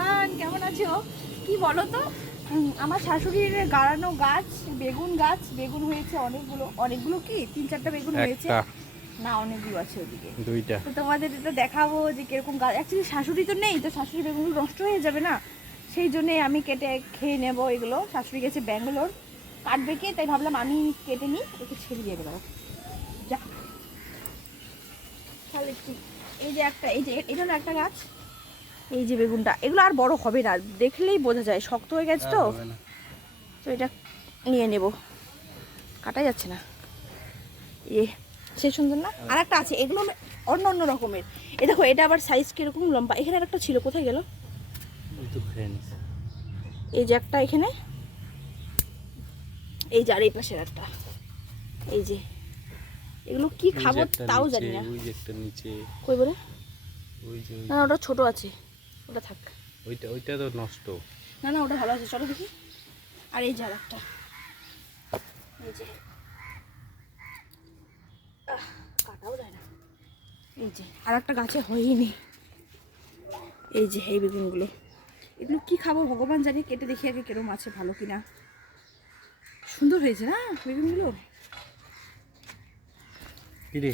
Everyone, কেমন আছো? কি বলো তো, আমার শাশুড়ির গাড়ানো গাছ, বেগুন হয়েছে অনেকগুলো কি 3-4টা বেগুন হয়েছে না, অনেকগুলো আছে ওদিকে, দুইটা। তো তোমাদের এটা দেখাবো যে কিরকম গাছ। অ্যাকচুয়ালি শাশুড়ি তো নেই, তো শাশুড়ি বেগুনগুলো নষ্ট হয়ে যাবে না, সেই জন্যে আমি কেটে খেয়ে নেবো এগুলো। শাশুড়ি গেছে ব্যাঙ্গালোর, কাটবে কে, তাই ভাবলাম আমি কেটে নিই, ওকে ছেড়ে দিয়ে দেবো। যা তাহলে কি, এই যে একটা, এই যে এটা হলো একটা গাছ, এই যে বেগুনটা, এগুলো আর বড় হবে না, দেখলেই বোঝা যায় শক্ত হয়ে গেছে তো। তো এটা নিয়ে নেব, কাটা যাচ্ছে না। সে সুন্দর না? আর একটা আছে, এগুলো অন্য অন্য রকমের। এ দেখো, এটা আবার সাইজ কিরকম লম্বা। এখানে আর একটা ছিল, কোথায় গেল? এই যে একটা এখানে, এই যে আর এই পাশের একটা, এই যে এগুলো কি খাবো তাও জানি না। কই বলে? না ওটা ছোট আছে, ওটা থাক। ওইটা তো নষ্ট। না না, ওটা ভালো আছে, চলো দেখি। আর এই যে আর একটা, এই যে কাটাও যায় না। এই যে আর একটা গাছে হয়নি, এই যে এই বেগুনগুলো, এগুলো কি খাবো ভগবান জানি। কেটে দেখি আগে কিরম আছে, ভালো কিনা। সুন্দর হয়েছে না বেগুনগুলো? কিরে